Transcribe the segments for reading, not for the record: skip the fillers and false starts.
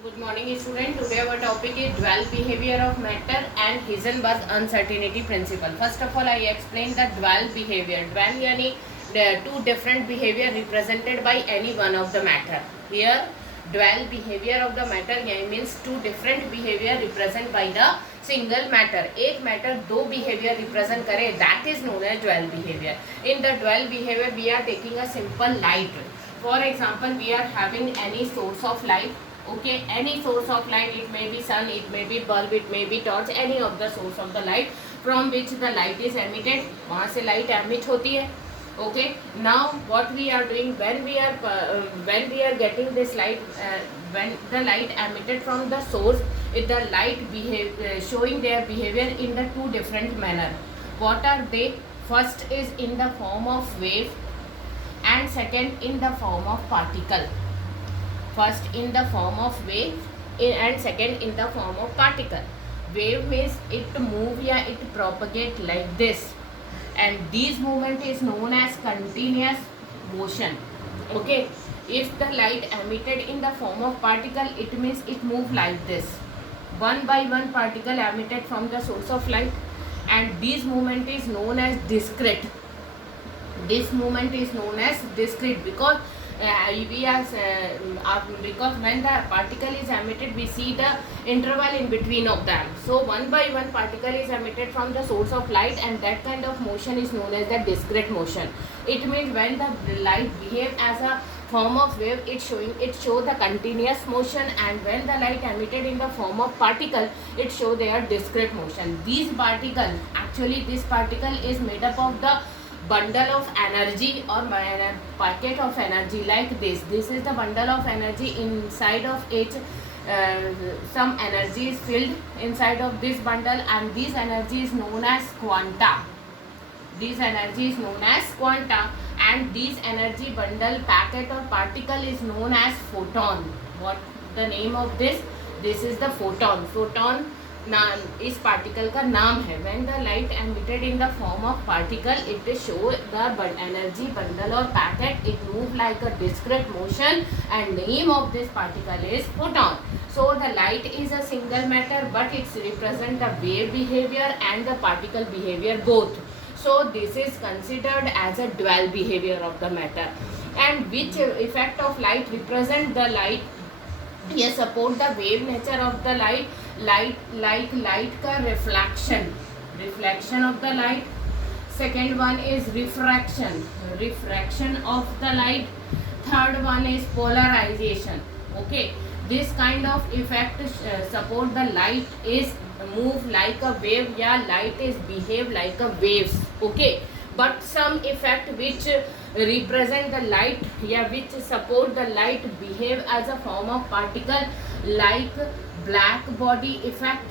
Good morning student. Today our topic is dual behavior of matter and Heisenberg uncertainty principle. First of all I explain the dual behavior. Dual यानी two different behavior represented by any one of the matter. Here dual behavior of the matter means two different behavior represent by the single matter. एक matter दो behavior represent करे, that is known as dual behavior. In the dual behavior we are taking a simple light. For example, we are having any source of light. Okay, any source of light, it may be sun, it may be bulb, it may be torch, any of the source of the light from which the light is emitted, वहाँ से light emit होती है. Okay, now what we are doing when we are getting this light, when the light emitted from the source, the light showing their behavior in the two different manner. What are they? First is in the form of wave and second in the form of particle. First in the form of wave and second in the form of particle. Wave means it move या it propagate like this, and this movement is known as continuous motion. Okay, if the light emitted in the form of particle, it means it move like this, one by one particle emitted from the source of light, and this movement is known as discrete. This movement is known as discrete because because when the particle is emitted we see the interval in between of them, so one by one particle is emitted from the source of light, and that kind of motion is known as the discrete motion. It means when the light behave as a form of wave, it show the continuous motion, and when the light emitted in the form of particle, it show their discrete motion. These particle, actually this particle is made up of the bundle of energy or packet of energy like this. This is the bundle of energy. Inside of it some energy is filled inside of this bundle, and this energy is known as quanta. This energy is known as quanta, and this energy bundle, packet or particle is known as photon. What the name of this? This is the photon. Photon नाम इस particle का नाम है. When the light emitted in the form of particle, it show the energy bundle or packet, it move like a discrete motion, and name of this particle is photon. So the light is a single matter, but it represent the wave behavior and the particle behavior both. So this is considered as a dual behavior of the matter. And which effect of light represent the light? ये support the wave nature of the light. Light का reflection of the light. Second one is refraction of the light. Third one is polarization. Okay, this kind of effect support the light is move like a wave, या light is behave like a waves. Okay, but some effect which represent the light, या which support the light behave as a form of particle, like black body effect.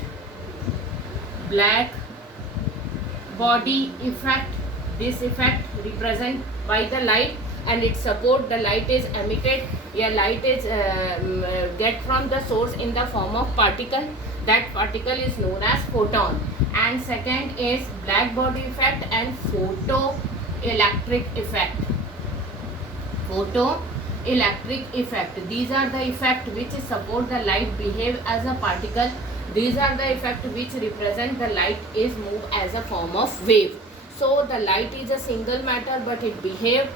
This effect represent by the light, and it support the light is emitted, light is get from the source in the form of particle. That particle is known as photon. And second is black body effect and photoelectric effect. These are the effect which support the light behave as a particle. These are the effect which represent the light is move as a form of wave. So the light is a single matter, but it behave,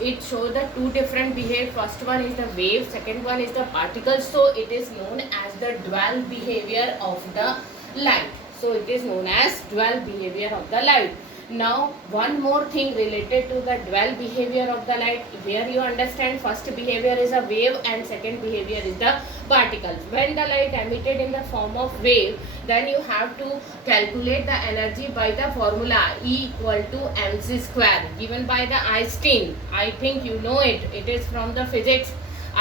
it shows the two different behave. First one is the wave, second one is the particle. So it is known as the dual behavior of the light. So it is known as dual behavior of the light. Now one more thing related to the dual behavior of the light. Here you understand first behavior is a wave and second behavior is the particle. When the light emitted in the form of wave, then you have to calculate the energy by the formula E equal to mc square given by the Einstein. I think you know it. It is from the physics.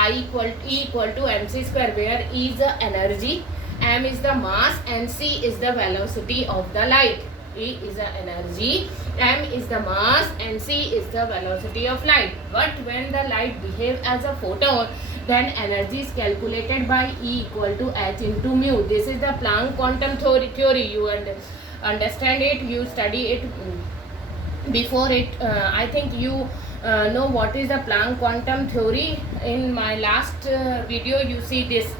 E equal to mc square, where E is the energy, m is the mass, and c is the velocity of the light. E is the energy, m is the mass, and c is the velocity of light. But when the light behave as a photon, then energy is calculated by E equal to h into mu. This is the Planck quantum theory. You understand it, you study it before it. I think you know what is the Planck quantum theory. In my last video you see this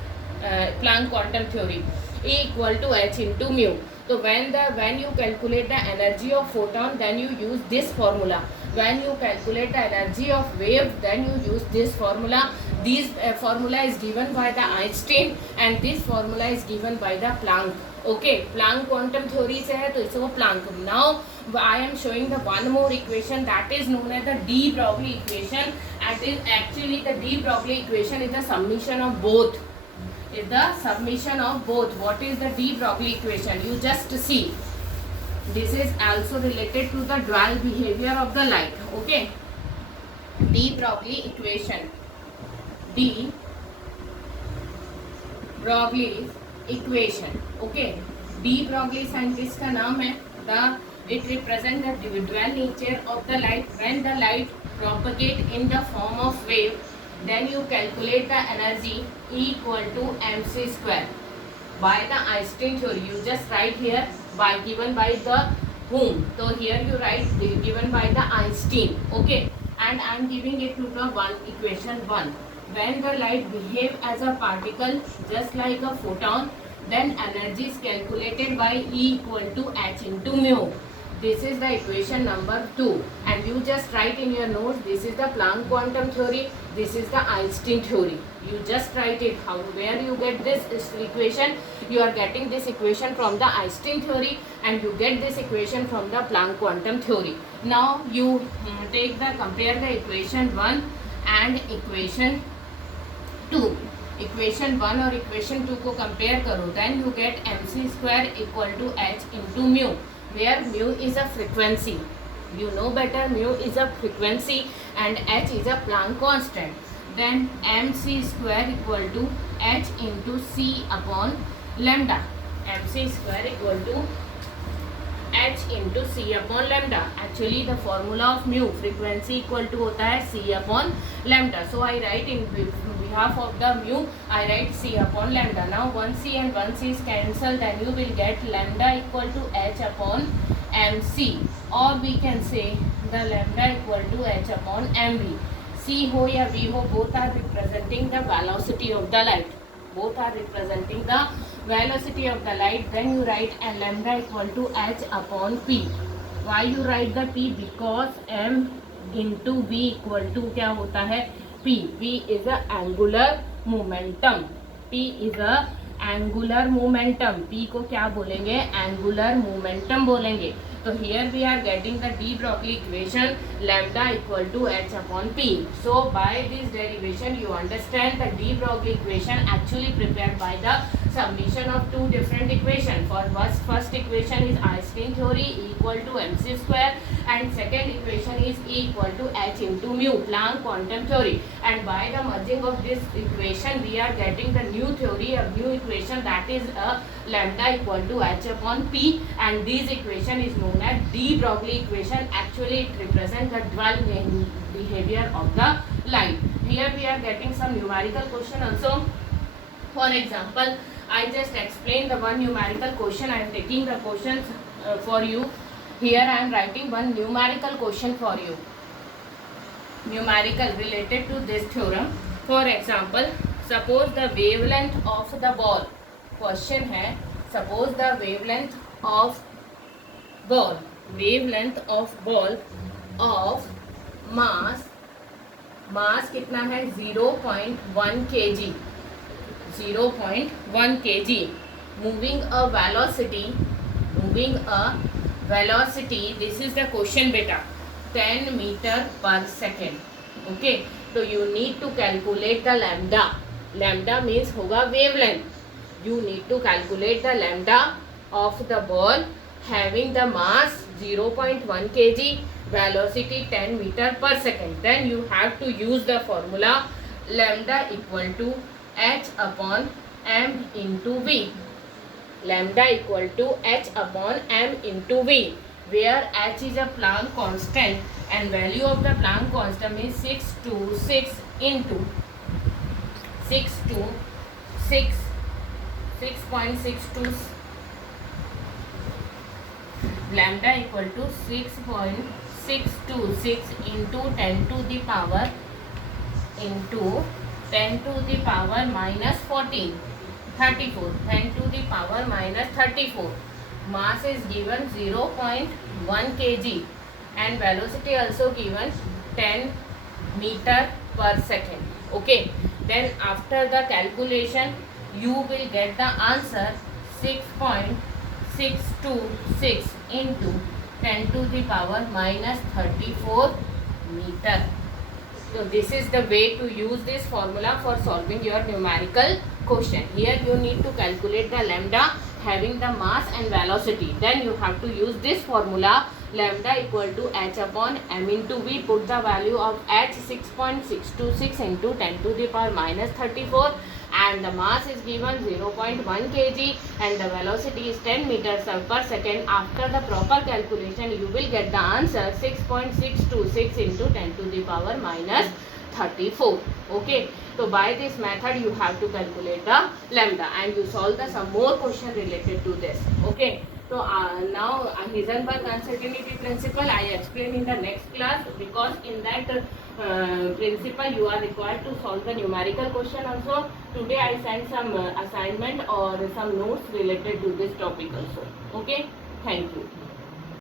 Planck quantum theory, E equal to h into mu. So when you calculate the energy of photon, then you use this formula. When you calculate the energy of wave, then you use this formula. This formula is given by the Einstein and this formula is given by the Planck. Okay, Planck quantum theory से है तो इसको Planck. Now I am showing the one more equation that is known as the de Broglie equation. And is actually the de Broglie equation is the summation of both. Is the summation of both. What is the de Broglie equation? You just see. This is also related to the dual behavior of the light. Okay. De Broglie equation. De Broglie equation. Okay. De Broglie scientist का नाम है. It represents the dual nature of the light. When the light propagate in the form of wave, then you calculate the energy E equal to mc square by the Einstein theory. You just write here by given by the whom. So here you write given by the Einstein. Okay, and I am giving it to the equation 1. When the light behave as a particle just like a photon, then energy is calculated by E equal to h into mu. This is the equation number 2 and you just write in your notes, this is the Planck quantum theory, this is the Einstein theory. You just write it. How, where you get this equation? You are getting this equation from the Einstein theory and you get this equation from the Planck quantum theory. Now you compare the equation 1 and equation 2. Equation 1 और equation 2 को compare करो, then you get mc square equal to h into mu, where mu is a frequency. You know better, mu is a frequency and h is a Planck constant. Then mc square equal to h into c upon lambda. mc square equal to h into c upon lambda. Actually the formula of mu, frequency equal to होता है c upon lambda. So I write in behalf of the mu, I write c upon lambda. Now 1c and 1c is cancelled, then you will get lambda equal to h upon mc, or we can say the lambda equal to h upon mv. c हो या v हो, both are representing the velocity of the light. Both are representing the velocity of the light. Then you write and lambda equal to h upon p. Why you write the p? Because m into v equal to क्या होता है? p. p is a angular momentum. p is a angular momentum. p को क्या बोलेंगे? Angular momentum बोलेंगे. So here we are getting the de Broglie equation, lambda equal to h upon p. So by this derivation you understand the de Broglie equation actually prepared by the summation of two different equations. For first equation is Einstein theory, E equal to mc square, and second equation is E equal to h into mu, Planck quantum theory. And by the merging of this equation we are getting the new theory, a new equation, that is a lambda equal to h upon p, and this equation is known as de Broglie equation. Actually it represents the dual behavior of the light. Here we are getting some numerical question also. For example, I just explained the one numerical question. I am taking the questions for you. Here I am writing one numerical question for you. Numerical related to this theorem. For example, suppose the wavelength of the ball. Question है, suppose the wavelength of ball of mass कितना है? 0.1 kg. 0.1 kg. Moving a velocity, this is the question beta, 10 meter per second. Okay, so you need to calculate the lambda. Lambda means होगा wavelength. You need to calculate the lambda of the ball having the mass 0.1 kg, velocity 10 meter per second. Then you have to use the formula lambda equal to h upon m into v. Lambda equal to h upon m into v, where h is a Planck constant and value of the Planck constant is 626 into 6.62. Lambda equal to 6.626 into 10 to the power into 10 to the power minus 14, 34, 10 to the power minus 34. Mass is given 0.1 kg and velocity also given 10 meter per second. Okay, then after the calculation you will get the answer 6.626 into 10 to the power minus 34 meter. So this is the way to use this formula for solving your numerical question. Here you need to calculate the lambda having the mass and velocity. Then you have to use this formula, lambda equal to h upon m into v. Put the value of h 6.626 into 10 to the power minus 34 and the mass is given 0.1 kg and the velocity is 10 meters per second. After the proper calculation you will get the answer 6.626 into 10 to the power minus 34. Okay, so by this method you have to calculate the lambda and you solve some more question related to this. Okay, so now Heisenberg uncertainty principle I explain in the next class, because in that principle you are required to solve the numerical question also. Today I sent some assignment or some notes related to this topic also. Okay, thank you.